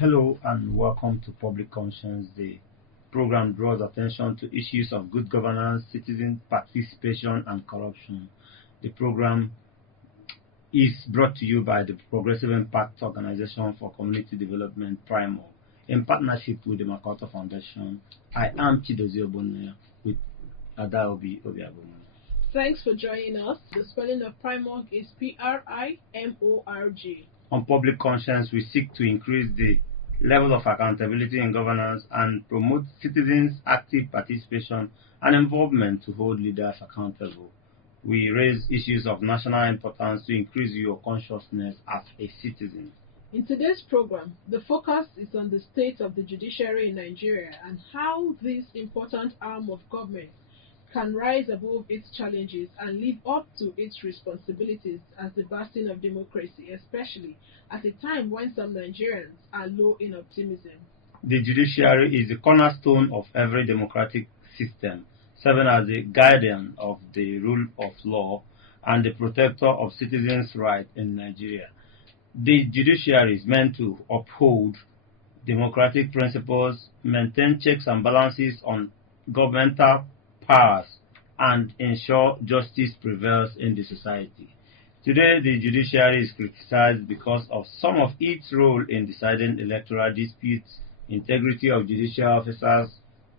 Hello and welcome to Public Conscience. The program draws attention to issues of good governance, citizen participation, and corruption. The program is brought to you by the Progressive Impact Organization for Community Development, PRIMORG, in partnership with the MacArthur Foundation. I am Chidozie Obonaya with Adaobi Obiabomana. Thanks for joining us. The spelling of PRIMORG is PRIMORG. On Public Conscience, we seek to increase the level of accountability in governance and promote citizens' active participation and involvement to hold leaders accountable. We raise issues of national importance to increase your consciousness as a citizen. In today's program, the focus is on the state of the judiciary in Nigeria and how this important arm of government can rise above its challenges and live up to its responsibilities as the bastion of democracy, especially at a time when some Nigerians are low in optimism. The judiciary is the cornerstone of every democratic system, serving as the guardian of the rule of law and the protector of citizens' rights in Nigeria. The judiciary is meant to uphold democratic principles, maintain checks and balances on governmental powers, and ensure justice prevails in the society. Today, the judiciary is criticized because of some of its role in deciding electoral disputes, integrity of judicial officers,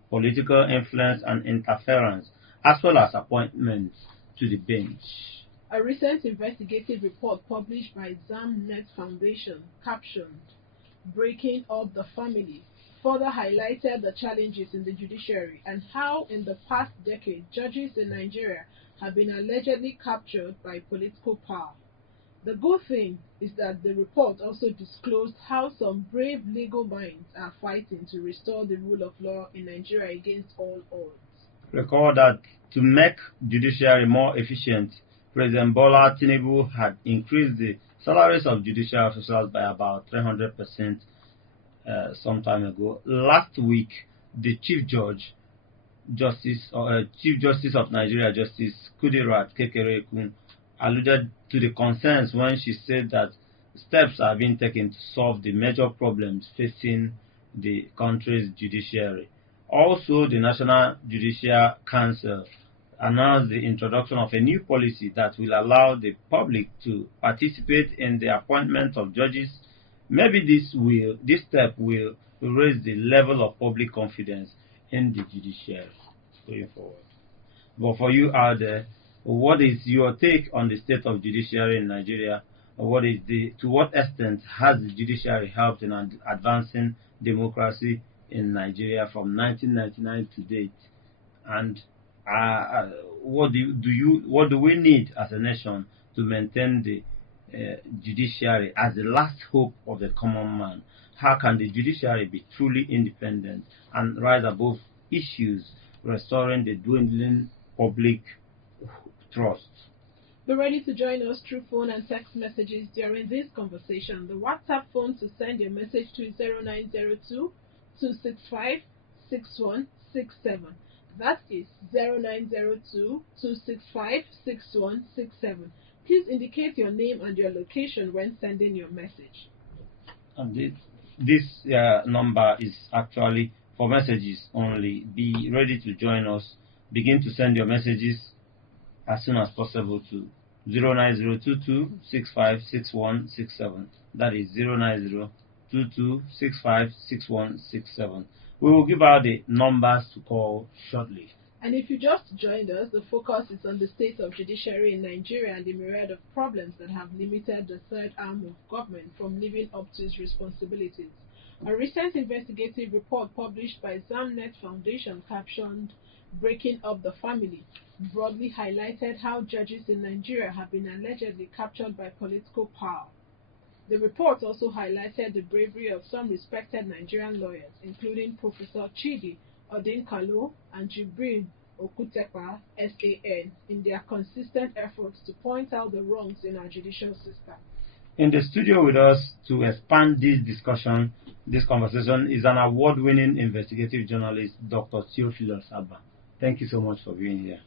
political influence and interference, as well as appointments to the bench. A recent investigative report published by MacArthur Foundation, captioned "Breaking Up the Family," further highlighted the challenges in the judiciary and how in the past decade judges in Nigeria have been allegedly captured by political power. The good thing is that the report also disclosed how some brave legal minds are fighting to restore the rule of law in Nigeria against all odds. Recall that to make judiciary more efficient, President Bola Tinubu had increased the salaries of judicial officers by about 300% some time ago. Last week, the Chief Justice of Nigeria, Justice Kekere-Ekun, alluded to the concerns when she said that steps are being taken to solve the major problems facing the country's judiciary. Also, the National Judicial Council announced the introduction of a new policy that will allow the public to participate in the appointment of judges. Maybe this step will raise the level of public confidence in the judiciary going forward. But for you out there, what is your take on the state of judiciary in Nigeria? To what extent has the judiciary helped in advancing democracy in Nigeria from 1999 to date? And what do we need as a nation to maintain the judiciary as the last hope of the common man? How can the judiciary be truly independent and rise above issues, restoring the dwindling public trust? Be ready to join us through phone and text messages during this conversation. The WhatsApp phone to send your message to is 0902 265 6167. That is 0902 265 6167. Please indicate your name and your location when sending your message. And this number is actually for messages only. Be ready to join us. Begin to send your messages as soon as possible to 09022656167. That is 09022656167. We will give out the numbers to call shortly. And if you just joined us, the focus is on the state of judiciary in Nigeria and the myriad of problems that have limited the third arm of government from living up to its responsibilities. A recent investigative report published by MacArthur Foundation, captioned "Breaking Up the Family," broadly highlighted how judges in Nigeria have been allegedly captured by political power. The report also highlighted the bravery of some respected Nigerian lawyers, including Professor Chidi Odinkalo and Jibril Okutepa, SAN, in their consistent efforts to point out the wrongs in our judicial system. In the studio with us to expand this conversation is an award-winning investigative journalist, Dr. Theophilus Abba. Thank you so much for being here.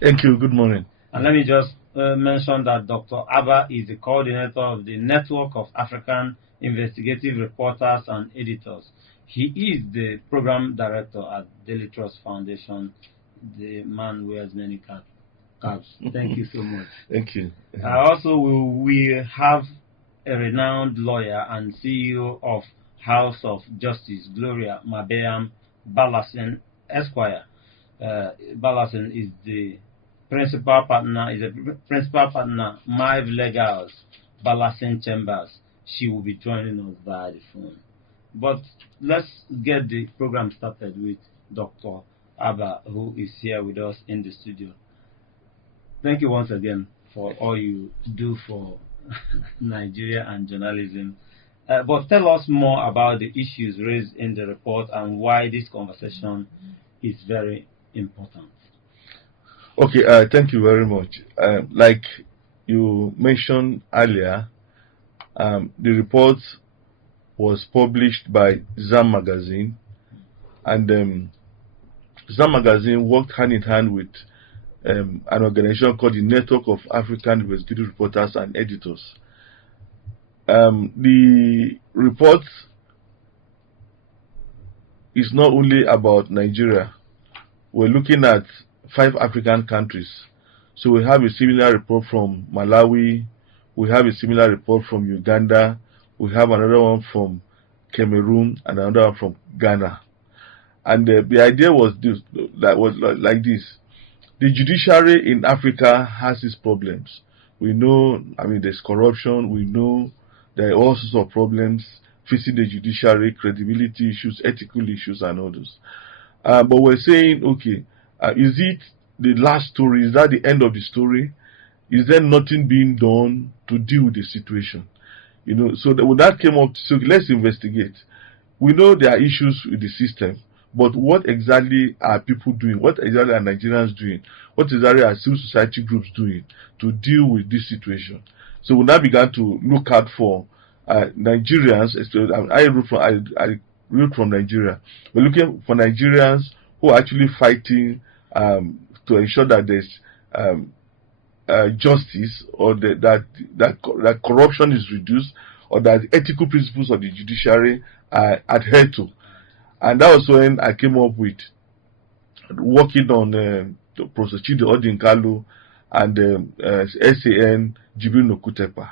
Thank you. Good morning. And let me just mention that Dr. Abba is the coordinator of the Network of African Investigative Reporters and Editors. He is the program director at Daily Trust Foundation. The man wears many caps. Thank you so much. Thank you. Also, we have a renowned lawyer and CEO of House of Justice, Gloria Mabeam Balasin Esquire. Balasin is the principal partner, Mive Legals, Balasin Chambers. She will be joining us via the phone. But let's get the program started with Dr. Abba, who is here with us in the studio. Thank you once again for all you do for Nigeria and journalism. But tell us more about the issues raised in the report and why this conversation is very important. Okay, thank you very much. Like you mentioned earlier, the report was published by ZAM Magazine, and ZAM Magazine worked hand in hand with an organization called the Network of African Investigative Reporters and Editors. The report is not only about Nigeria. We're looking at 5 African countries. So we have a similar report from Malawi, we have a similar report from Uganda, we have another one from Cameroon, and another one from Ghana. And the idea was this, like this. The judiciary in Africa has its problems. We know, there's corruption, we know there are all sorts of problems facing the judiciary, credibility issues, ethical issues, and others. But we're saying, okay, is it the last story? Is that the end of the story? Is there nothing being done to deal with the situation? So when that came up, so let's investigate. We know there are issues with the system, but what exactly are people doing? What exactly are Nigerians doing? What exactly are civil society groups doing to deal with this situation? So we now began to look out for Nigerians. I wrote from Nigeria. We're looking for Nigerians who are actually fighting to ensure that there's justice, or that corruption is reduced, or that the ethical principles of the judiciary are adhered to. And that was when I came up with working on Professor Chidi Odinkalu and SAN Jibril Nokutepa.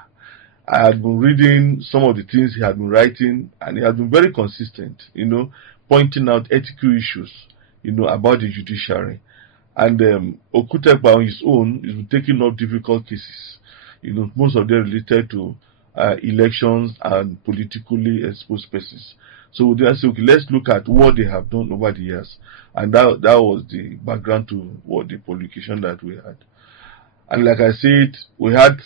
I had been reading some of the things he had been writing, and he had been very consistent, pointing out ethical issues, about the judiciary. And Okutepa on his own is taking up difficult cases, most of them related to elections and politically exposed persons. So we said, okay, let's look at what they have done over the years. And that was the background to what the publication that we had. And like I said, we had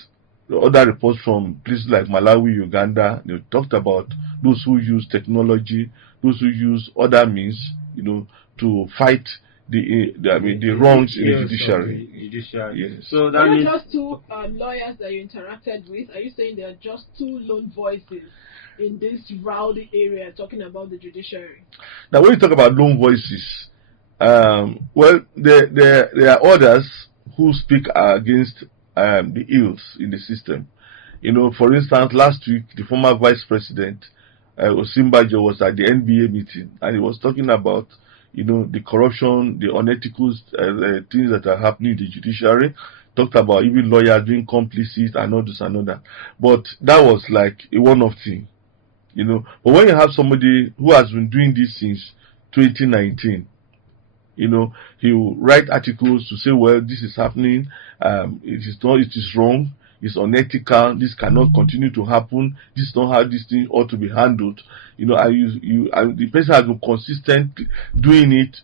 other reports from places like Malawi, Uganda. They talked about those who use technology, those who use other means, to fight the wrongs in the judiciary. Yes. So that means just 2 lawyers that you interacted with. Are you saying there are just 2 lone voices in this rowdy area talking about the judiciary? Now, when you talk about lone voices, well, there are others who speak against the ills in the system. For instance, last week, the former Vice President, Osinbajo, was at the NBA meeting, and he was talking about, the corruption, the unethical things that are happening in the judiciary. Talked about even lawyers being complicit and all this and all that. But that was like a one-off thing, But when you have somebody who has been doing this since 2019, he will write articles to say, well, this is happening, it is wrong, it's unethical, this cannot continue to happen, this is not how this thing ought to be handled. The person has been consistent doing it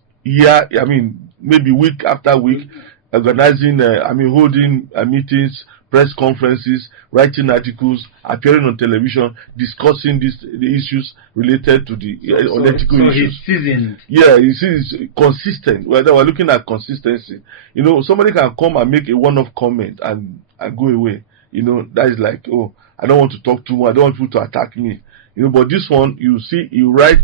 maybe week after week, organizing, holding meetings, press conferences, writing articles, appearing on television, discussing the issues related to the unethical issues. He's seasoned. Yeah, he's consistent. We're looking at consistency. Somebody can come and make a one-off comment and go away. That is like, oh, I don't want to talk too much, I don't want people to attack me. But this one, you see, you write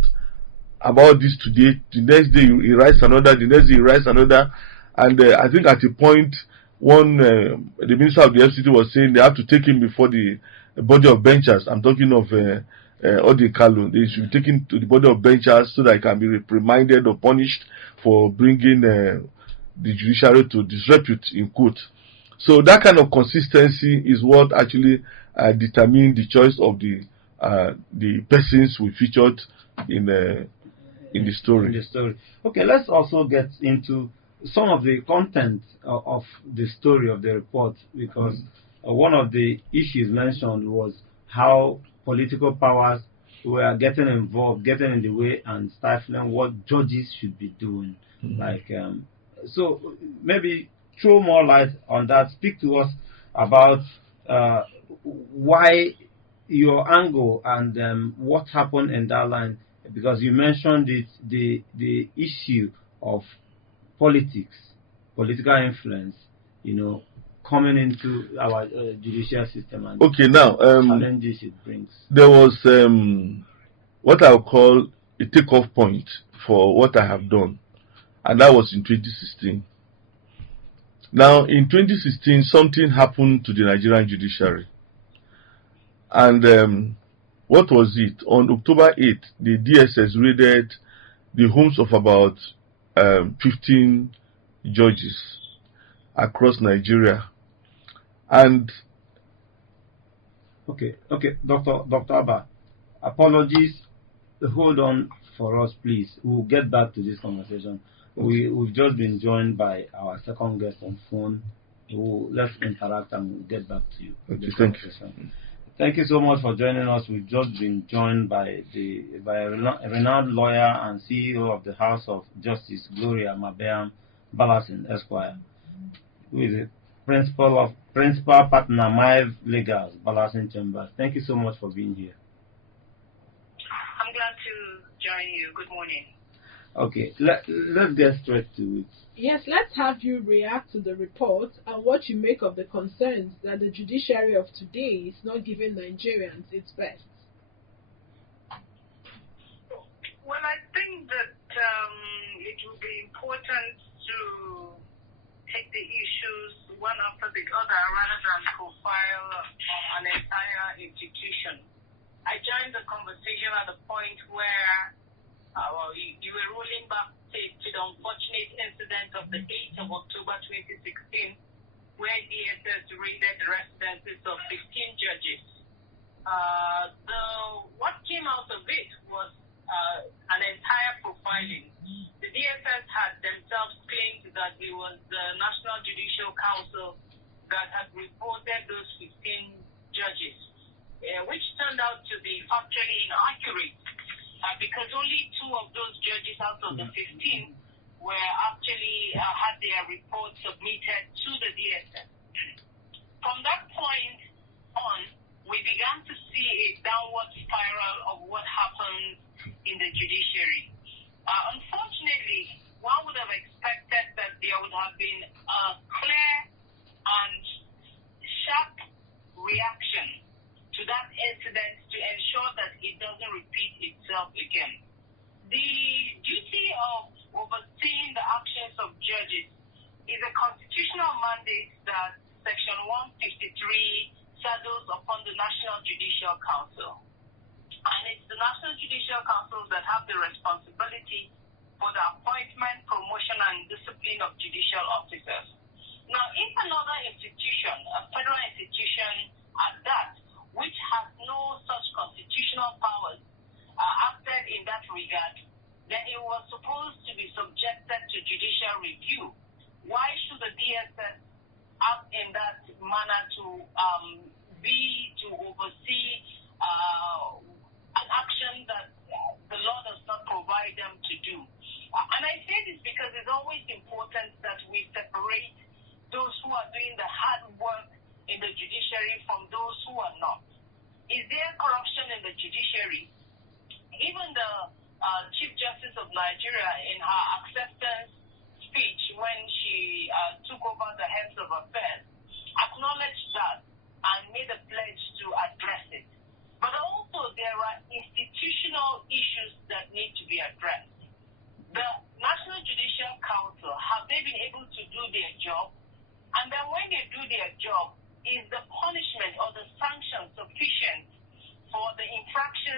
about this today, the next day he writes another, the next day he writes another, and I think at a point, the minister of the FCT was saying they have to take him before the body of benchers. I'm talking of Odi Kalu. They should be taken to the body of benchers so that he can be reprimanded or punished for bringing the judiciary to disrepute in court. So that kind of consistency is what actually determined the choice of the persons we featured in the story. In the story. Okay, let's also get into some of the content of the story of the report, because one of the issues mentioned was how political powers were getting involved, getting in the way, and stifling what judges should be doing. So maybe throw more light on that. Speak to us about why your angle and what happened in that line, because you mentioned the issue of politics, political influence, coming into our judicial system, and challenges it brings. There was what I would call a takeoff point for what I have done, and that was in 2016. Now, in 2016, something happened to the Nigerian judiciary. And what was it? On October 8th, the DSS raided the homes of about 15 judges across Nigeria. And okay, Dr. Abba, apologies. Hold on for us, please. We'll get back to this conversation. We've just been joined by our second guest on phone. Let's interact and we'll get back to you. Okay, thank you. Thank you so much for joining us. We've just been joined by a renowned lawyer and CEO of the House of Justice, Gloria Mabeam Balasin Esquire, who is a principal partner, Maive Legals, Balasin Chambers. Thank you so much for being here. I'm glad to join you. Good morning. Okay, let's get straight to it. Yes, let's have you react to the report and what you make of the concerns that the judiciary of today is not giving Nigerians its best. Well, I think that it will be important to take the issues one after the other rather than profile an entire institution. I joined the conversation at the point where you were rolling back to the unfortunate incident of the 8th of October 2016, where DSS raided the residences of 15 judges. What came out of it was an entire profiling. The DSS had themselves claimed that it was the National Judicial Council that had reported those 15 judges, which turned out to be factually inaccurate. Because only 2 of those judges out of the 15 were actually had their report submitted to the DSS. From that point on, we began to see a downward spiral of what happens in the judiciary. Unfortunately, one would have expected that there would have been a clear and sharp reaction to that incident to ensure that it doesn't repeat itself again. The duty of overseeing the actions of judges is a constitutional mandate that Section 153 saddles upon the National Judicial Council. And it's the National Judicial Council that have the responsibility for the appointment, promotion, and discipline of judicial officers. Now, if another institution, a federal institution at that, which has no such constitutional powers, acted in that regard, then it was supposed to be subjected to judicial review. Why should the DSS act in that manner to oversee an action that the law does not provide them to do? And I say this because it's always important that we separate those who are doing the hard work in the judiciary from those who are not. Is there corruption in the judiciary? Even the Chief Justice of Nigeria, in her acceptance speech when she took over the heads of affairs, acknowledged that and made a pledge to address it. But also there are institutional issues that need to be addressed. The National Judicial Council, have they been able to do their job? And then when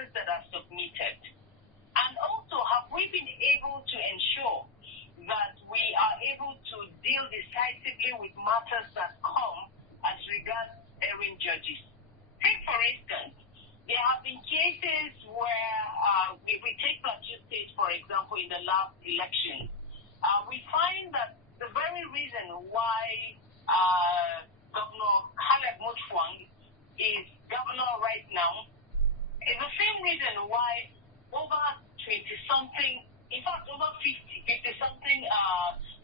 elections that are submitted? And also, have we been able to ensure that we are able to deal decisively with matters that come as regards erring judges? Take, for instance, there have been cases where, if we take Plateau State, for example, in the last election, we find that the very reason why Governor Caleb Mutfwang is governor right now is the same reason why over 20-something, in fact, over 50-something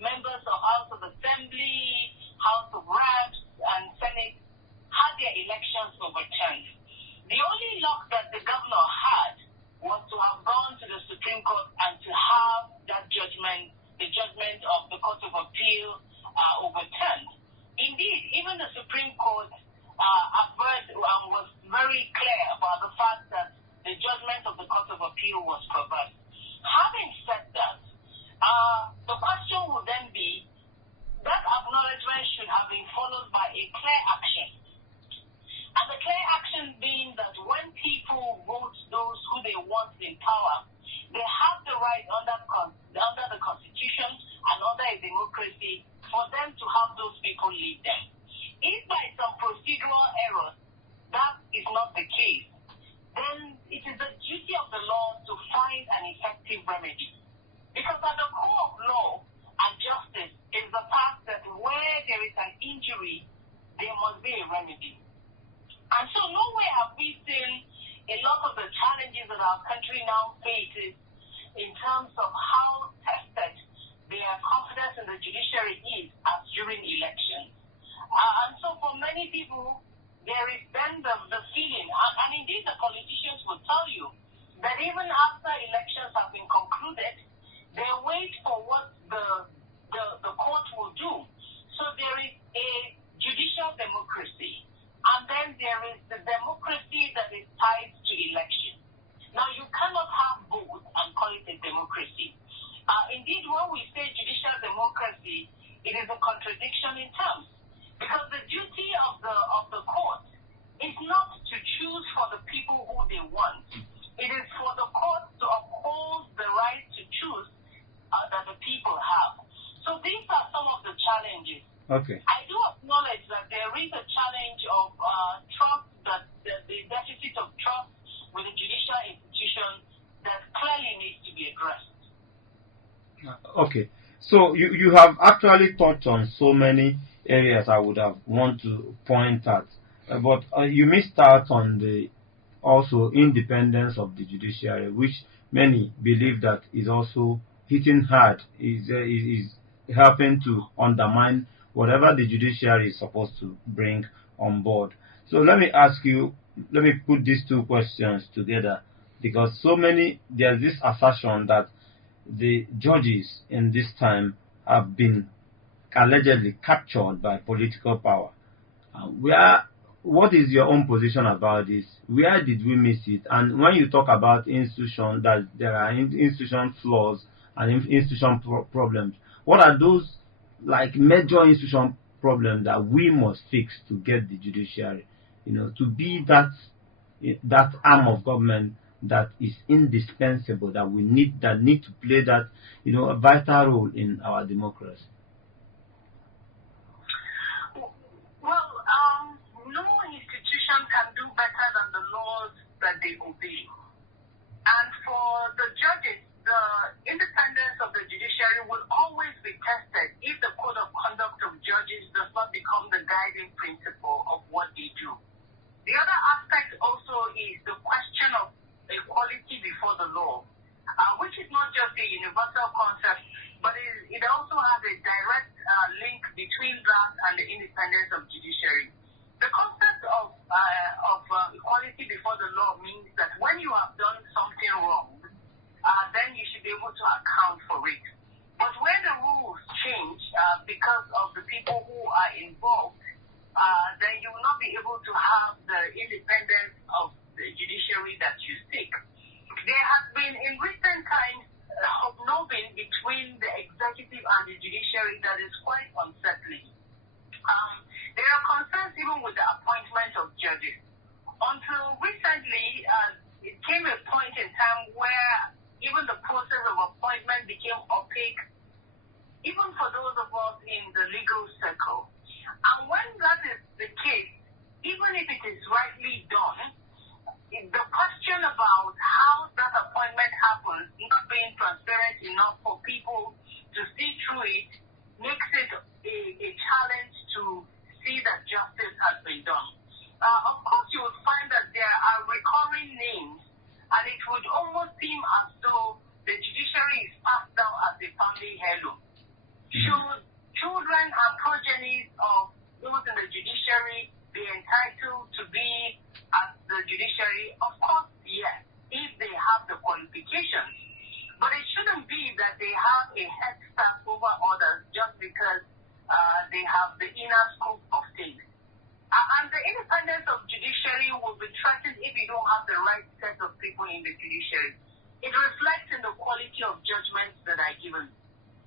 members of House of Assembly, House of Reps, and Senate had their elections overturned. The only luck that the governor had was to have gone to the Supreme Court and to have that judgment, the judgment of the Court of Appeal, overturned. Indeed, even the Supreme Court was very clear about the fact that the judgment of the Court of Appeal was perverse. Having said that, the question would then be, that acknowledgement should have been followed by a clear action. And the clear action being that when people vote those who they want in power, they have the right under the Constitution and under a democracy for them to have those people lead them. If by some procedural errors that is not the case, then it is the duty of the law to find an effective remedy. Because at the core of law and justice is the fact that where there is an injury, there must be a remedy. And so nowhere have we seen a lot of the challenges that our country now faces in terms of how tested their confidence in the judiciary is as during elections. And so for many people, there is then the feeling, and indeed the politicians will tell you, that even after elections have been concluded, they wait for what the court will do. So there is a judicial democracy, and then there is the democracy that is tied to election. Now, you cannot have both and call it a democracy. Indeed, when we say judicial democracy, it is a contradiction in terms, because the duty of the court is not to choose for the people who they want. It is for the court to uphold the right to choose that the people have. So these are some of the challenges. Okay. I do acknowledge that there is a challenge of trust, that the deficit of trust with the judicial institution that clearly needs to be addressed. Okay. So you have actually touched on so many areas I would have want to point at, but you missed out on the also independence of the judiciary, which many believe that is also hitting hard, is helping to undermine whatever the judiciary is supposed to bring on board. So let me put these two questions together, because there's this assertion that the judges in this time have been allegedly captured by political power. What is your own position about this? Where did we miss it? And when you talk about institution, that there are institution flaws and institution problems, what are those like major institution problems that we must fix to get the judiciary, to be that arm of government that is indispensable, that need to play that, a vital role in our democracy? Well, no institution can do better than the laws that they obey. And for the judges, the independence of the judiciary will always be tested if the code of conduct of judges does not become the guiding principle of what they do. The other aspect also is the question of equality before the law, which is not just a universal concept, but it also has a direct link between that and the independence of judiciary. The concept of equality before the law means that when you have done something wrong, then you should be able to account for it. But when the rules change because of the people who are involved, then you will not be able to have the independence of the judiciary that you seek. There has been in recent times hobnobbing between the executive and the judiciary that is quite unsettling. There are concerns even with the appointment of judges. Until recently, it came legal circle. And when that is the case, even if it is rightly done, the question about how that appointment happens not being transparent enough for people to see through it makes it a challenge to see that justice has been done. Of course, you would find that there are recurring names, and it would almost seem as though the judiciary is passed down as a family heirloom. Should children and progenies of those in the judiciary be entitled to be at the judiciary? Of course, yes, if they have the qualifications. But it shouldn't be that they have a head start over others just because they have the inner scope of things. And the independence of judiciary will be threatened if you don't have the right set of people in the judiciary. It reflects in the quality of judgments that are given.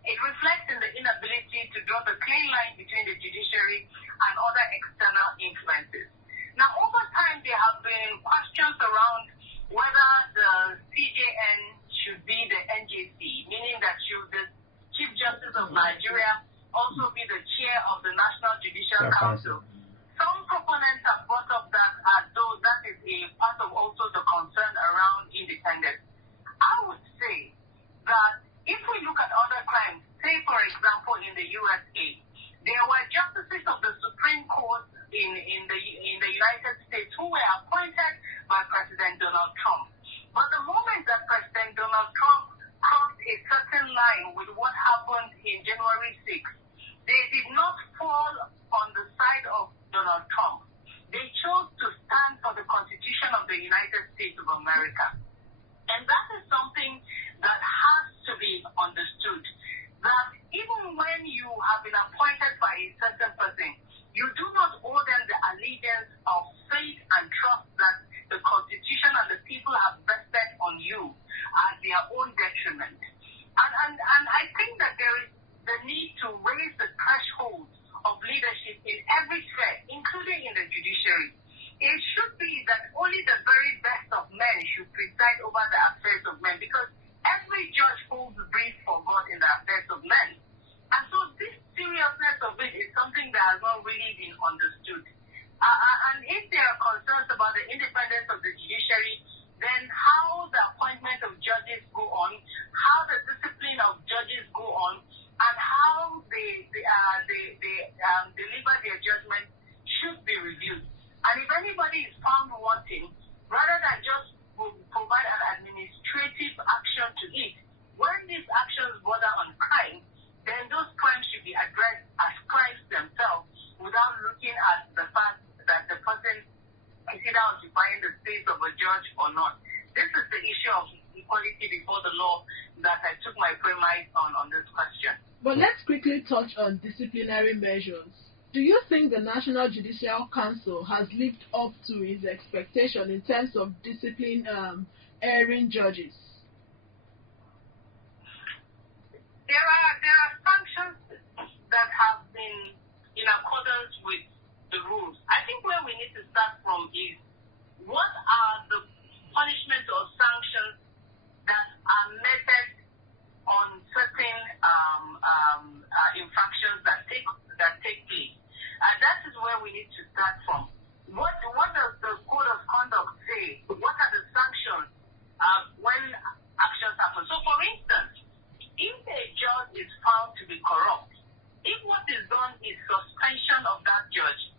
It reflects in the inability to draw the clean line between the judiciary and other external influences. Now, over time, there have been questions around whether the CJN should be the NJC, meaning that should the Chief Justice of Nigeria also be the chair of the National Judicial Council. Some proponents have brought up that as though that is a part of also the concern around independence. I would say that if we look at other crimes, say for example in the USA, there were justices of the Supreme Court in the United States who were appointed by President Donald Trump. But the moment that President Donald Trump crossed a certain line with what happened in January 6th, they did not fall on the side of Donald Trump. They chose to stand for the Constitution of the United States of America. And that is something that has to be understood. That even when you have been appointed by a certain person, you do not owe them the allegiance of faith and trust that the Constitution and the people have vested on you at their own detriment. And I think that there is the need to raise the threshold of leadership in every sphere, including in the judiciary. It should be that only the very best of men should preside over the affairs of men, because every judge holds the brief for God in the affairs of men. And so this seriousness of it is something that has not really been understood. And if there are concerns about the independence of the judiciary, then how the appointment of judges go on, how the discipline of judges go on, and how they deliver their judgment should be reviewed. And if anybody is found wanting, rather than just provide an administrative action to it, when these actions border on crime, then those crimes should be addressed as crimes themselves without looking at the fact that the person is either occupying the space of a judge or not. This is the issue of equality before the law that I took my premise on this question. But let's quickly touch on disciplinary measures. Do you think the National Judicial Council has lived up to its expectation in terms of discipline erring judges? There are sanctions that have been in accordance with the rules. I think where we need to start from is what are the punishments or sanctions that are meted on certain infractions that take place. That is where we need to start from. What does the Code of Conduct say? What are the sanctions when actions happen? So, for instance, if a judge is found to be corrupt, if what is done is suspension of that judge,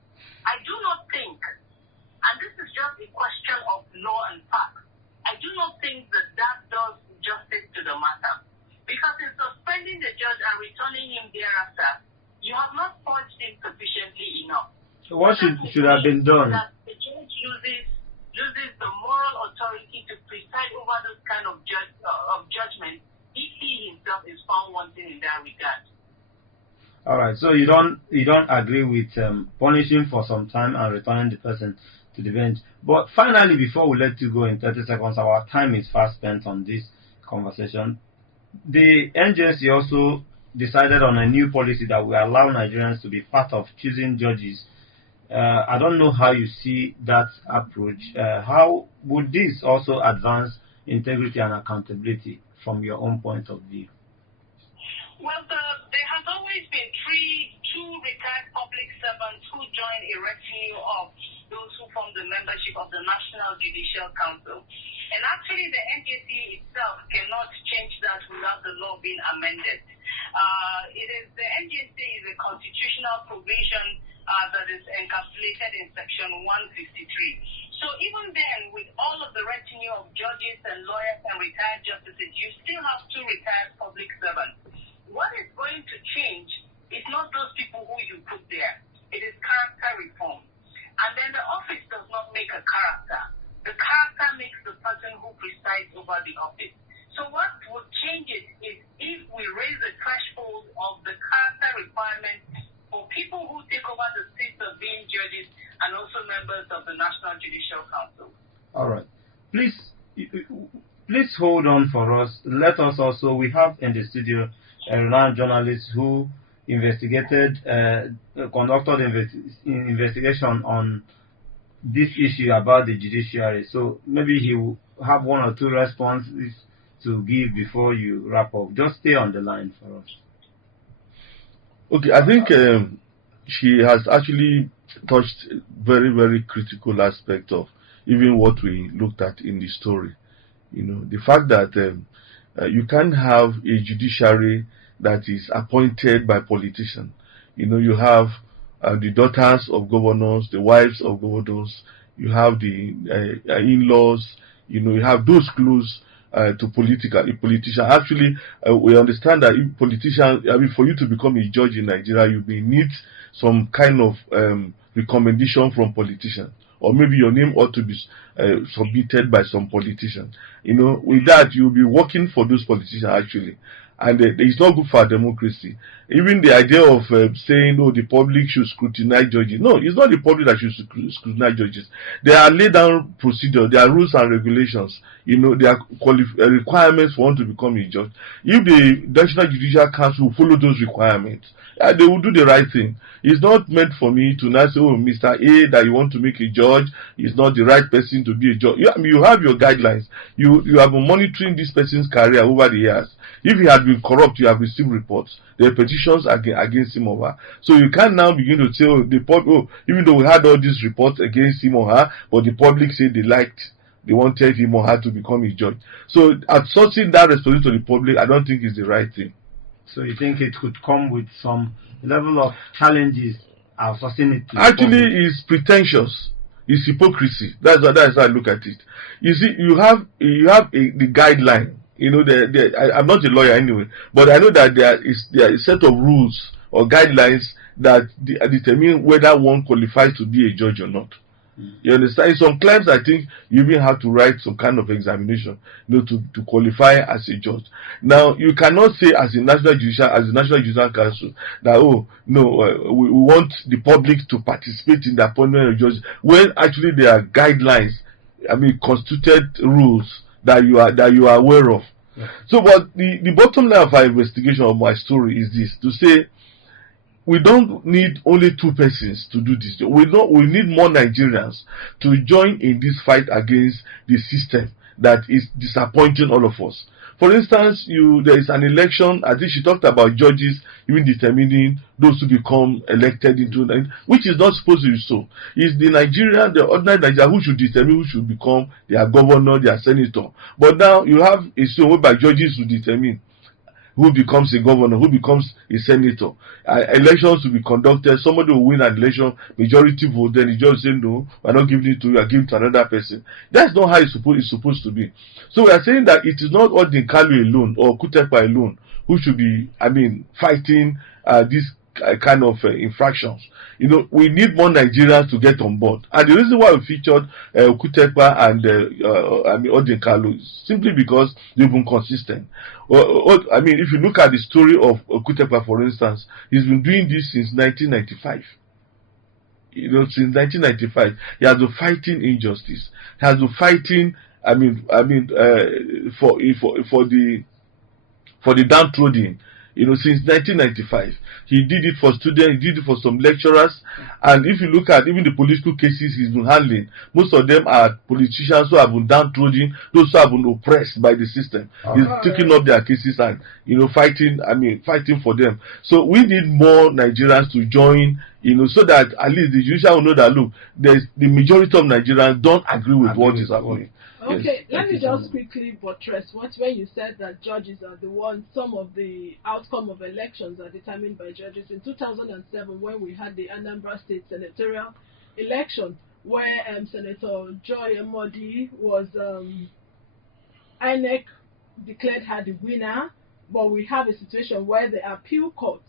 I do not think, and this is just a question of law and fact, I do not think that does justice to the matter. Because in suspending the judge and returning him thereafter, you have not purged him sufficiently enough. So what should have been done? That the judge uses the moral authority to preside over this kind of judgment if he himself is found wanting in that regard. All right. So you don't agree with punishing for some time and returning the person to the bench. But finally, before we let you go in 30 seconds, our time is fast spent on this conversation. The NJC also decided on a new policy that will allow Nigerians to be part of choosing judges. I don't know how you see that approach. How would this also advance integrity and accountability from your own point of view? Well, there has always been three two retired public servants who joined a retinue of those who form the membership of the National Judicial Council. And actually, the NJC itself cannot change that without the law being amended. The NJC is a constitutional provision that is encapsulated in Section 153. So even then, with all of the retinue of judges and lawyers and retired justices, you still have two retired public servants. What is going to change is not those people who you put there. It is character reform. And then the office does not make a character. The character makes the person who presides over the office. So what would change it is if we raise the threshold of the character requirement for people who take over the seats of being judges and also members of the National Judicial Council. All right. Please hold on for us. Let us also, we have in the studio a renowned journalist who conducted investigation on this issue about the judiciary. So maybe he will have one or two responses to give before you wrap up. Just stay on the line for us. Okay, I think she has actually touched very, very critical aspect of even what we looked at in the story. You know, the fact that you can't have a judiciary that is appointed by politicians. You know, you have the daughters of governors, the wives of governors, you have the in-laws, you know, you have those close to politician. Actually, we understand that if politicians, I mean, for you to become a judge in Nigeria, you may need some kind of recommendation from politicians, or maybe your name ought to be submitted by some politician. You know, with that, you'll be working for those politicians actually. And it's not good for democracy. Even the idea of saying, oh, the public should scrutinize judges. No, it's not the public that should scrutinize judges. There are laid down procedures, there are rules and regulations. You know, there are requirements for one to become a judge. If the National Judicial Council follow those requirements, they will do the right thing. It's not meant for me to now say, oh, Mr. A, that you want to make a judge is not the right person to be a judge. You have your guidelines. You have been monitoring this person's career over the years. If he had been corrupt, you have received reports. There are petitions against him or her. So you can't now begin to say, even though we had all these reports against him or her, but the public said they wanted him or her to become a judge. So outsourcing that responsibility to the public, I don't think is the right thing. So you think it could come with some level of challenges outsourcing it to actually it's pretentious. It's hypocrisy. That's how I look at it. You see, you have the guideline. You know, I'm not a lawyer anyway, but I know that there is a set of rules or guidelines that determine whether one qualifies to be a judge or not. You understand? In some claims, I think you even have to write some kind of examination, you know, to qualify as a judge. Now, you cannot say as the National Judicial Council that, oh no, we want the public to participate in the appointment of judges, when actually there are guidelines, I mean, constituted rules that you are aware of. Yeah. So, but the bottom line of our investigation of my story is this: to say, we don't need only two persons to do this. We need more Nigerians to join in this fight against the system that is disappointing all of us. For instance, there is an election. I think she talked about judges even determining those who become elected into that, which is not supposed to be so. It's the ordinary Nigerian who should determine who should become their governor, their senator. But now you have a system whereby judges will determine who becomes a governor, who becomes a senator. Elections will be conducted. Somebody will win an election, majority vote, then the judge say, no, we're not giving it to you, we're giving it to another person. That's not how it's supposed to be. So we are saying that it is not Odin Kalu alone or Kutekpa alone who should be, fighting this kind of infractions. You know, we need more Nigerians to get on board. And the reason why we featured Kutekpa and Odin Kalu is simply because they've been consistent. If you look at the story of Kutekpa, for instance, he's been doing this since 1995. You know, since 1995, he has been fighting injustice. He has been fighting, for the downtrodden. since 1995. He did it for students, he did it for some lecturers, and if you look at even the political cases he's been handling, most of them are politicians who have been downtrodden, those who have been oppressed by the system. He's taking up their cases and fighting for them. So we need more Nigerians to join, so that at least the judiciary will know that look, the majority of Nigerians don't agree with what is happening. Okay, Yes. let me just quickly buttress when you said that judges are the ones, some of the outcome of elections are determined by judges. In 2007, when we had the Anambra State senatorial election, where Senator Joy Emodi was, INEC declared her the winner, but we have a situation where the appeal court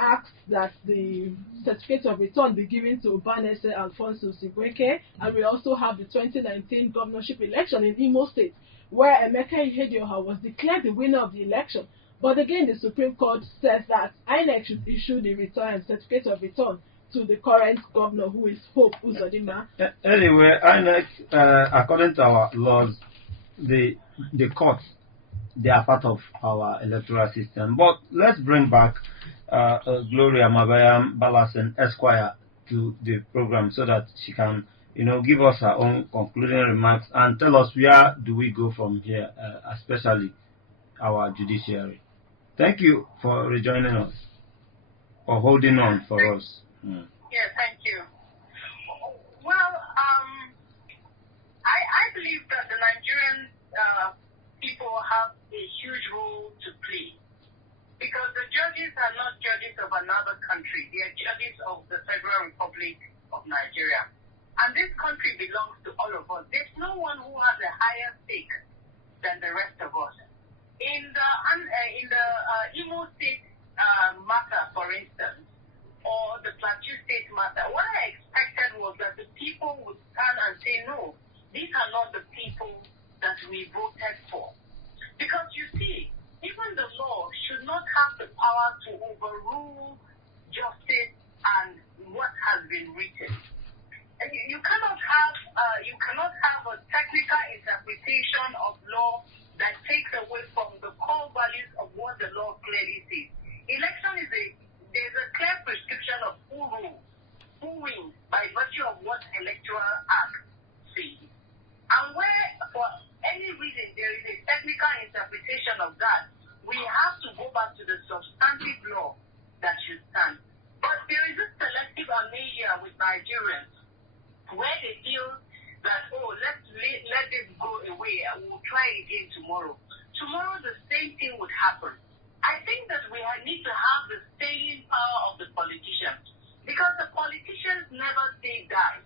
asked that the certificate of return be given to Obanese Alfonso Sigweke, and we also have the 2019 governorship election in Imo State, where Emeka Ihedioha was declared the winner of the election. But again, the Supreme Court says that INEC should issue the return certificate of return to the current governor, who is Hope Uzodinma. Anyway, INEC, according to our laws, the courts, they are part of our electoral system. But let's bring back Gloria Mabayam Balasin Esquire to the program so that she can, give us her own concluding remarks and tell us where do we go from here, especially our judiciary. Thank you for rejoining us, for holding on for us. Yeah, thank you. Well, I believe that the Nigerian people have a huge role to play, because the judges are not judges of another country. They are judges of the Federal Republic of Nigeria. And this country belongs to all of us. There's no one who has a higher stake than the rest of us. In the Imo State matter, for instance, or the Plateau State matter, what I expected was that the people would stand and say, no, these are not the people that we voted for. Because you see, even the law should not have the power to overrule justice and what has been written. And you cannot have a technical interpretation of law that takes away from the core values of what the law clearly says. Election there's a clear prescription of who rules, who wins by virtue of what Electoral Act says. And where for any reason there is a technical interpretation of that, we have to go back to the substantive law that should stand. But there is a selective amnesia with Nigerians where they feel that, let this go away and we'll try it again tomorrow. Tomorrow the same thing would happen. I think that we need to have the staying power of the politicians, because the politicians never say die.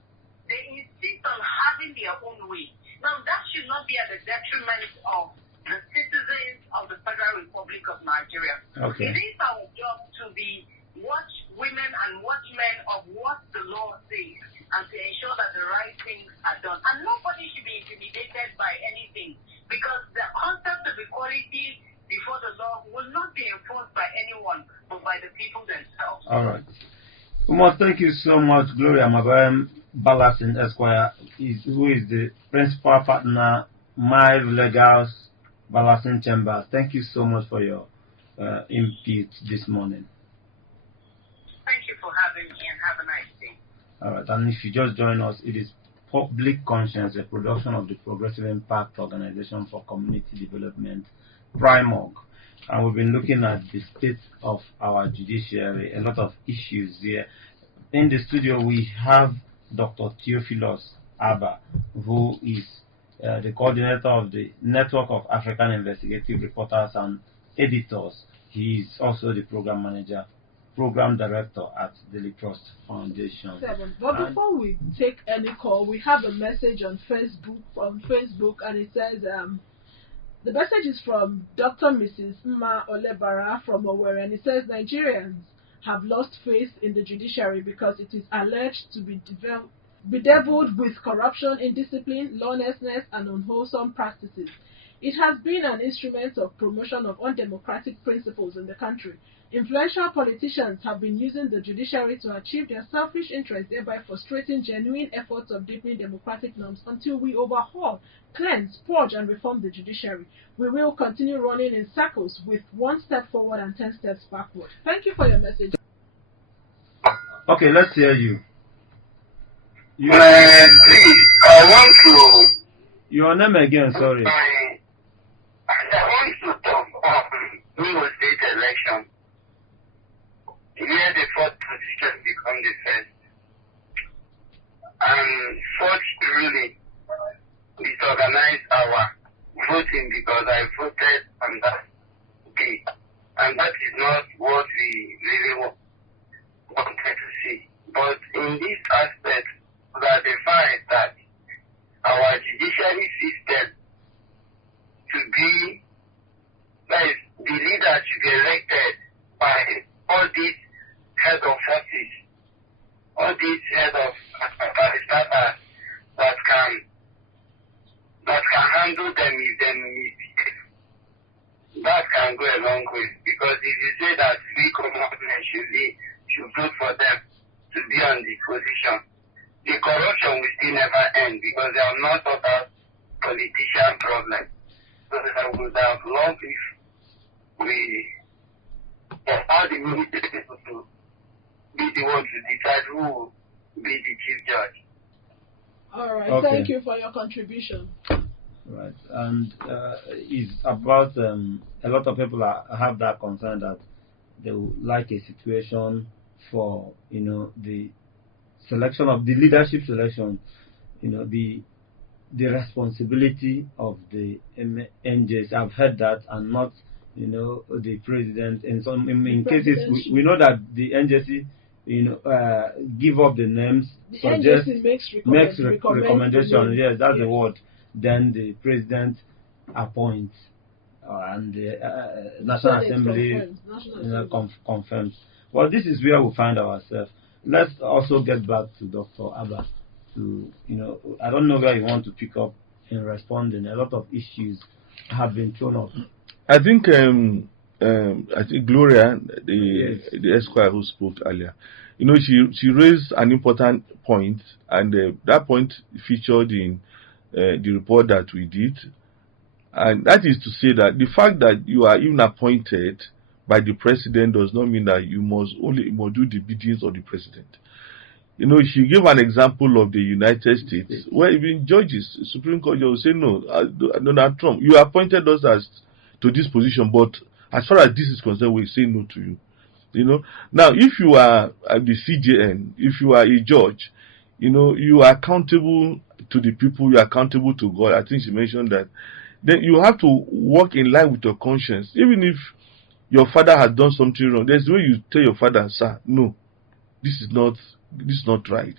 They insist on having their own way. Now that should not be at the detriment of the citizens of the Federal Republic of Nigeria. Okay. It is our job to be watchwomen and watchmen of what the law says, and to ensure that the right things are done. And nobody should be intimidated by anything, because the concept of equality before the law will not be enforced by anyone, but by the people themselves. All right. Umar, thank you so much. Gloria Mabayam Balasin Esquire, who is the principal partner, My Legals Balasin Chamber. Thank you so much for your input this morning. Thank you for having me, and have a nice day. All right, and if you just join us, it is Public Conscience, a production of the Progressive Impact Organization for Community Development, PRIMORG. And we've been looking at the state of our judiciary, a lot of issues here. In the studio, we have Dr. Theophilus Abba, who is the coordinator of the Network of African Investigative Reporters and Editors. He is also the program manager, program director at Daily Trust Foundation. But before we take any call, we have a message on Facebook, and it says, the message is from Dr. Mrs. Mma Olebara from Owerri, and it says Nigerians have lost faith in the judiciary because it is alleged to be bedeviled with corruption, indiscipline, lawlessness, and unwholesome practices. It has been an instrument of promotion of undemocratic principles in the country. Influential politicians have been using the judiciary to achieve their selfish interests, thereby frustrating genuine efforts of deepening democratic norms. Until we overhaul, cleanse, purge, and reform the judiciary, we will continue running in circles with 1 step forward and 10 steps backward. Thank you for your message. Okay, let's hear you. Please, I want to. Your name again, sorry. I want to talk on Imo State election. Where the fourth position become the first. And such ruling disorganized our voting because I voted on that day. And that is not what we really wanted to see. But in this aspect, that the fact that our judiciary system to be, that is, the leader to be elected by all these head of forces, all these head of parastatals that can handle them if they misbehave. That can go a long way, because if you say that we common men should vote for them to be on the position, the corruption will still never end, because they are not other politician problem. So I would have loved if we allow the military people to be the one to decide who will be the chief judge. All right, Okay. Thank you for your contribution. Right, and it's about a lot of people have that concern that they would like a situation for the selection of the leadership selection, the responsibility of the NJs. I've heard that, and not the president. In cases we know that the NJC give up the names, The suggest, NJC makes recommend recommendation. the Yes, that's yes. the word. Then the president appoints, and the National Senate Assembly confirms. confirms. Well, this is where we find ourselves. Let's also get back to Dr. Abba. I don't know where you want to pick up in responding. A lot of issues have been thrown up. I think Gloria, the Esquire who spoke earlier, she raised an important point, and that point featured in the report that we did, and that is to say that the fact that you are even appointed by the president does not mean that you must do the biddings of the president. She gave an example of the United States, where even judges, Supreme Court will say, no, Donald Trump, you appointed us to this position, but as far as this is concerned, we say no to you. Now, if you are the CJN, if you are a judge, you are accountable to the people, you are accountable to God. I think she mentioned that. Then you have to work in line with your conscience. Even if your father has done something wrong, there's the way you tell your father, sir, no, this is not right.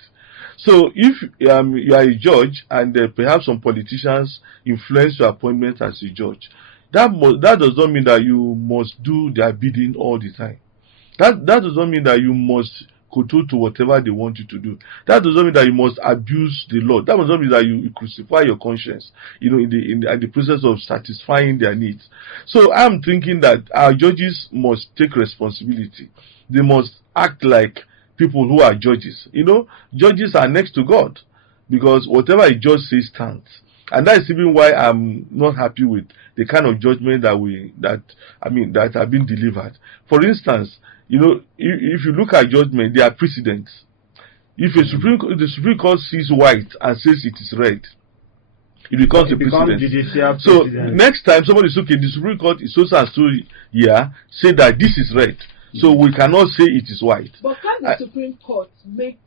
So if you are a judge and perhaps some politicians influence your appointment as a judge, that does not mean that you must do their bidding all the time. That does not mean that you must kowtow to whatever they want you to do. That does not mean that you must abuse the law. That does not mean that you crucify your conscience, in the process of satisfying their needs. So I'm thinking that our judges must take responsibility. They must act like people who are judges. Judges are next to God, because whatever a judge says stands. And that is even why I'm not happy with the kind of judgment that have been delivered. For instance, if you look at judgment, there are precedents. If the Supreme Court sees white and says it is red, it becomes a precedent. So next time somebody is okay, the Supreme Court is so and so say that this is red, so we cannot say it is white. But can the Supreme Court make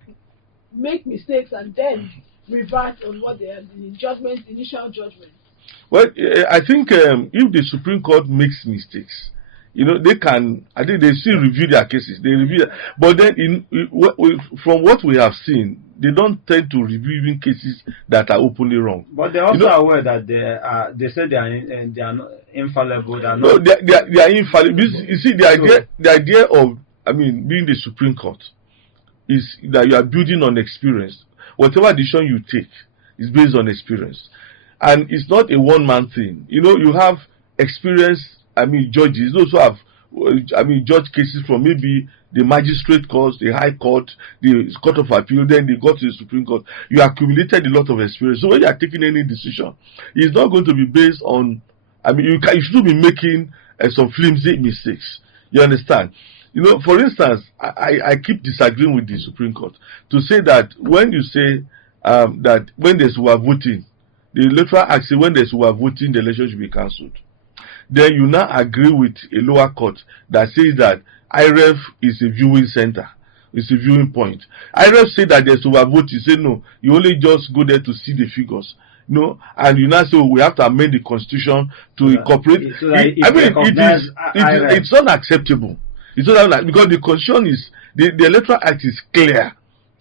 mistakes and then revert on what they are the initial judgment? Well, I think if the Supreme Court makes mistakes, they can. I think they still review their cases. They review, but then from what we have seen, they don't tend to review even cases that are openly wrong. But they're also aware that they say they are not infallible. They are not. No, they are infallible. You see, the idea of being the Supreme Court is that you are building on experience. Whatever decision you take is based on experience, and it's not a one-man thing. You have experience. Judges, those who have judge cases from maybe the magistrate courts, the high court, the court of appeal, then they got to the Supreme Court. You accumulated a lot of experience. So when you are taking any decision, it's not going to be based on, you shouldn't be making some flimsy mistakes. You understand? For instance, I keep disagreeing with the Supreme Court to say that when you say that when there's overvoting, the electoral act says when there's overvoting, the election should be cancelled. Then you now agree with a lower court that says that IREF is a viewing center, it's a viewing point. IREF say that there's overvote. You say no, you only just go there to see the figures. And you now say we have to amend the constitution to incorporate. It's not acceptable. It's not because the constitution is the electoral act is clear.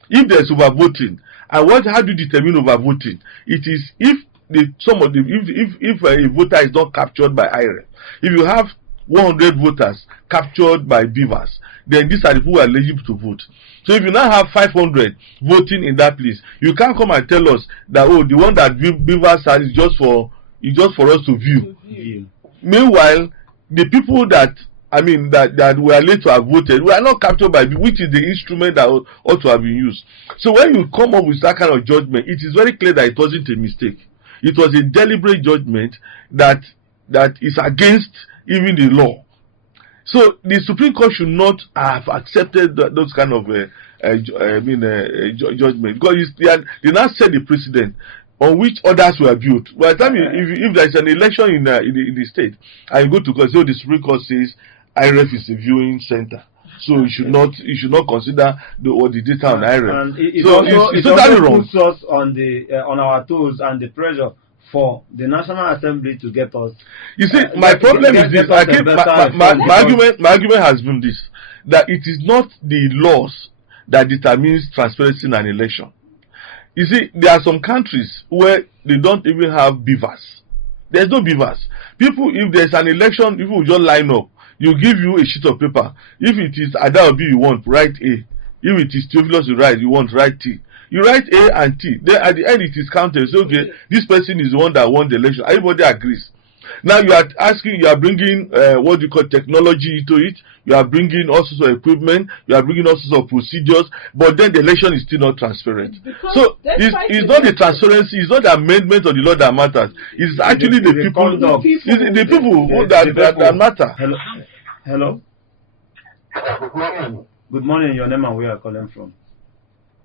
If there's overvoting, and how do you determine overvoting? It is if a voter is not captured by IREF. If you have 100 voters captured by beavers, then these are the people who are eligible to vote. So if you now have 500 voting in that place, you can't come and tell us that the one that beavers had is just for us to view. Meanwhile, the people that were late to have voted were not captured by beavers, which is the instrument that ought to have been used. So when you come up with that kind of judgment, it is very clear that it wasn't a mistake. It was a deliberate judgment that is against even the law. So the Supreme Court should not have accepted those kind of judgment, because they now set the precedent on which others were built. By the time if there is an election in the state and you go to court, so the Supreme Court says IREF is a viewing center, so you should not consider the data on IREF. And it also puts us on our toes and the pressure for the National Assembly to get us. You see, my problem is this. My argument has been this: that it is not the laws that determines transparency in an election. You see, there are some countries where they don't even have beavers. There's no beavers. People, if there's an election, people will just line up. You give you a sheet of paper. If it is Ada or B, you want, write A. If it is Theophilus, you want, write T. You write A and T. Then at the end, it is counted. So, okay, this person is the one that won the election. Everybody agrees. Now you are bringing what you call technology into it. You are bringing all sorts of equipment. You are bringing all sorts of procedures. But then the election is still not transparent. So it's not the transparency. It's not the amendment of the law that matters. It's actually the people that matter. Hello. Good morning. Good morning. Your name and where you are calling from?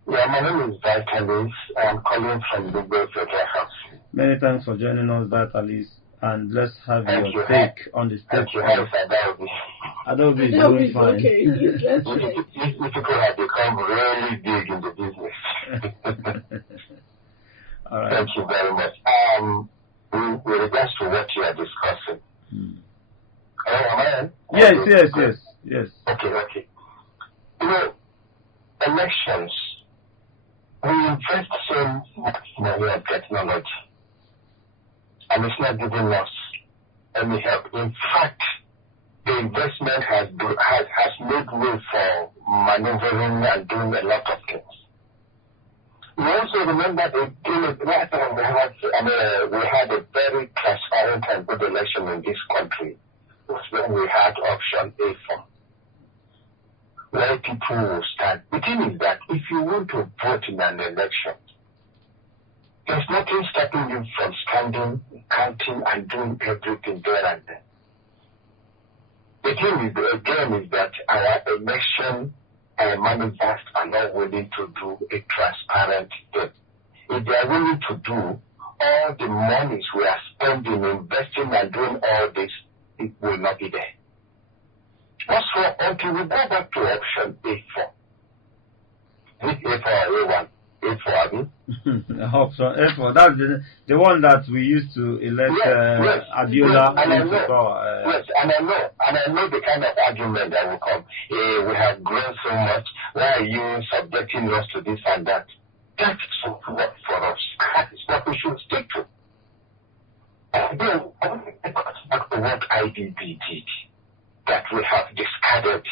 Yeah, my name is Vitalis. I'm calling from Lagos, House. Many thanks for joining us, Vitalis. And let's have your take on the state. Thank you. How is Adobe? Adobe is doing fine. Okay. These people have become really big in the business. All right. Thank you very much. With regards to what you are discussing. Yes. Okay. Elections, we invest so much money in technology, and it's not giving us any help. In fact, the investment has made way for maneuvering and doing a lot of things. We also remember last time we had a very transparent and good election in this country. It was when we had option A form, where people will stand. The thing is that if you want to vote in an election, there's nothing stopping you from standing, counting, and doing everything there and then. The thing is that our election manifest are not willing to do a transparent thing. If they are willing to do all the monies we are spending, investing, and doing all this, it will not be there. Until we go back to option A4. Is it A4 or A1? A4, Option A4. That's the one that we used to elect Abiola into power. Yes, and I know the kind of argument that will come. We have grown so much. Why are you subjecting us to this and that? That's what for us. That is what we should stick to. And then I want to get back to what IDB did, that we have discarded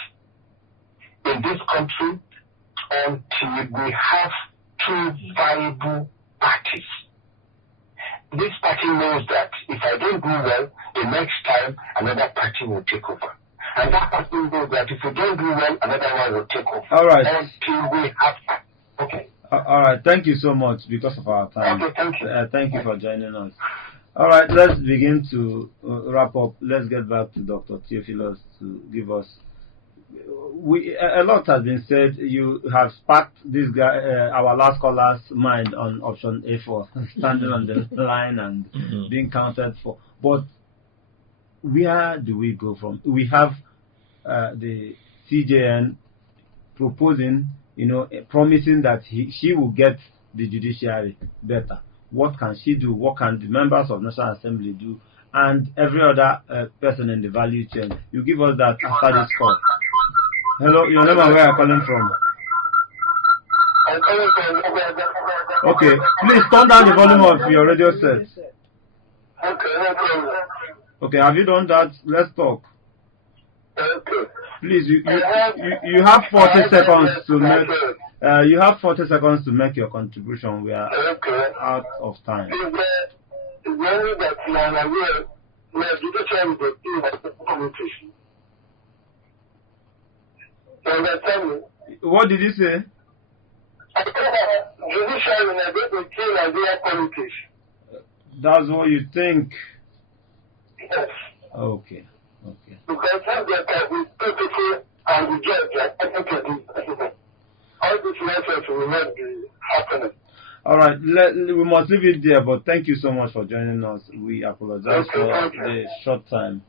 in this country until we have two viable parties. This party knows that if I don't do well, the next time another party will take over. And that person knows that if you don't do well, another one will take off. All right. Until we have time. Okay. All right. Thank you so much because of our time. Okay, thank you. Thank you for joining us. All right. Let's begin to wrap up. Let's get back to Dr. Theophilus to give us. A lot has been said. You have sparked this guy, our last caller's mind on option A4, standing on the line and being counted for. But where do we go from? We have the CJN proposing, promising that she will get the judiciary better. What can she do? What can the members of National Assembly do? And every other person in the value chain. You give us that after this call. Hello, your name and where are you calling from? I'm calling from. Okay, please turn down the volume of your radio set. Okay, no problem. Okay, have you done that? Let's talk. Okay. Please, you have 40 seconds to make. You have 40 seconds to make your contribution. We are out of time. Is the only that you are aware, my judiciary is the thing of the communication. You understand me? What did you say? Judiciary is the thing of their communication. That's what you think. Yes. Okay. Because they can be critical and the judge are all these measures will not be happening. All right, we must leave it there, but thank you so much for joining us. We apologize for the short time.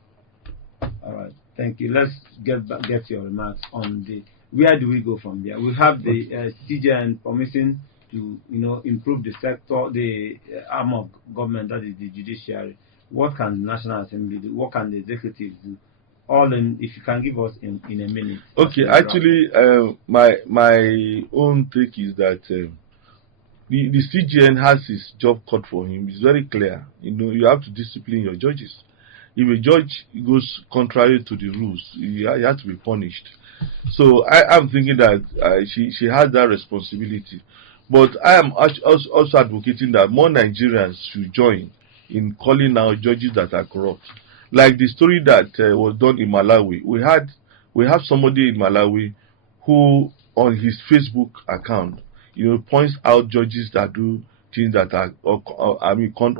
All right, thank you. Let's get your remarks on where do we go from there. We have the CJN promising to improve the sector, the arm of government, that is the judiciary. What can the National Assembly do? What can the executive do? All in, if you can give us in a minute. Okay, actually, my own take is that the CGN has his job cut for him. It's very clear. You have to discipline your judges. If a judge goes contrary to the rules, he has to be punished. So I'm thinking that she has that responsibility. But I am also advocating that more Nigerians should join in calling out judges that are corrupt. Like the story that was done in Malawi, we have somebody in Malawi who, on his Facebook account, points out judges that do things that are,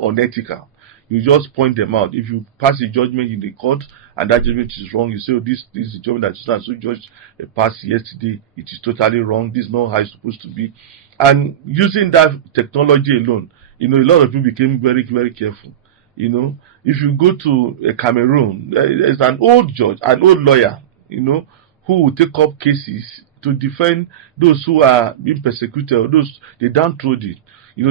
unethical. You just point them out. If you pass a judgment in the court and that judgment is wrong, you say, oh, this is the judgment that so judge passed yesterday. It is totally wrong. This is not how it's supposed to be. And using that technology alone, a lot of people became very, very careful. If you go to Cameroon, there's an old judge, an old lawyer, who will take up cases to defend those who are being persecuted or those they downtrodden.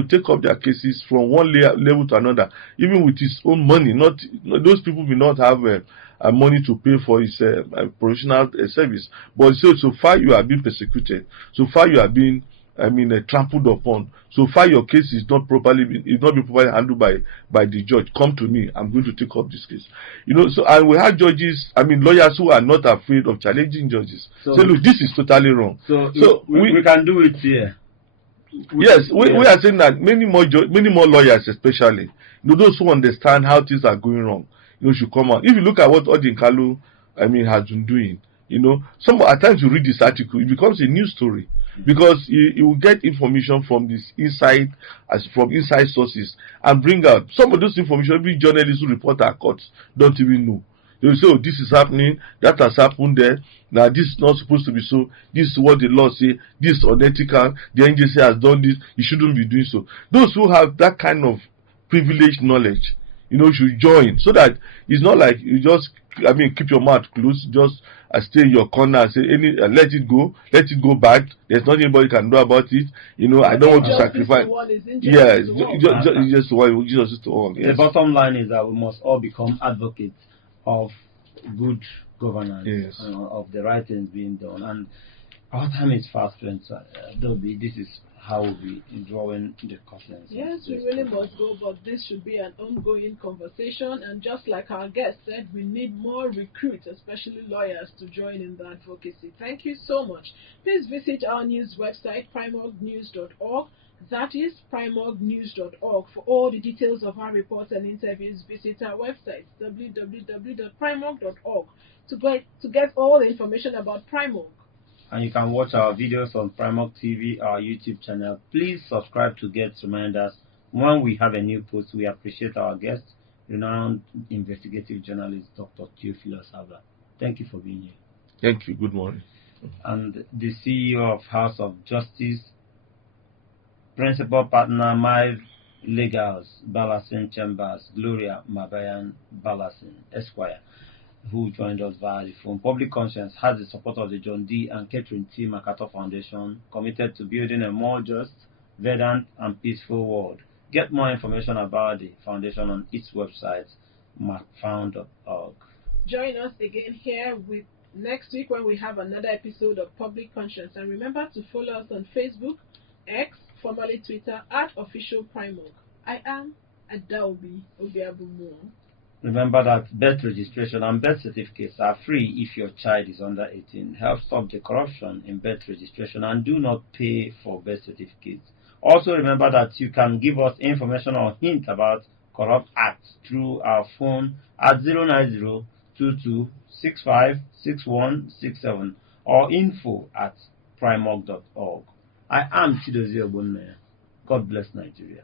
Take up their cases from one level to another, even with his own money. Those people will not have money to pay for his professional service. But so far you are being persecuted. So far you are being trampled upon. So far your case is not being properly handled by the judge. Come to me. I'm going to take up this case. So and we have judges, lawyers who are not afraid of challenging judges. So look, this is totally wrong. So we can do it here. We are saying that many more lawyers, especially those who understand how things are going wrong, should come out. If you look at what Odin Kalu, has been doing, at times you read this article, it becomes a news story because you will get information from inside sources and bring out some of those information. Every journalist who report our courts don't even know. They will say, oh, this is happening, that has happened there. Now, this is not supposed to be so. This is what the law say. This is unethical. The NJC has done this. You shouldn't be doing so. Those who have that kind of privileged knowledge, should join so that it's not like you just, keep your mouth closed, just stay in your corner and say, let it go back. There's nothing anybody can do about it. I don't want to sacrifice. Yes, just one. Jesus is the one. Yes. The bottom line is that we must all become advocates of good governance, yes. Of the right things being done. And our time is fast spent. This is how we'll be drawing the curtains. Yes, we really must go, but this should be an ongoing conversation. And just like our guest said, we need more recruits, especially lawyers, to join in the advocacy. Thank you so much. Please visit our news website, primorgnews.org, That is PRIMORGnews.org. For all the details of our reports and interviews, visit our website www.primorg.org to get all the information about PRIMORG. And you can watch our videos on PRIMORG TV, our YouTube channel. Please subscribe to get reminders when we have a new post. We appreciate our guest, renowned investigative journalist Dr. Theophilus Abba. Thank you for being here. Thank you. Good morning. And the CEO of House of Justice, Principal Partner, Mive Legals, Balasin Chambers, Gloria Mabayan Balasin, Esquire, who joined us via the phone. Public Conscience has the support of the John D. and Catherine T. MacArthur Foundation, committed to building a more just, verdant, and peaceful world. Get more information about the foundation on its website, macfound.org. Join us again here with next week when we have another episode of Public Conscience. And remember to follow us on Facebook, X, formerly Twitter, @officialPrimorg. I am Adaobi Obiabumo. Remember that birth registration and birth certificates are free if your child is under 18. Help stop the corruption in birth registration and do not pay for birth certificates. Also remember that you can give us information or hint about corrupt acts through our phone at 09022656167 or info@primorg.org. I am Chidozie Ogbonne. God bless Nigeria.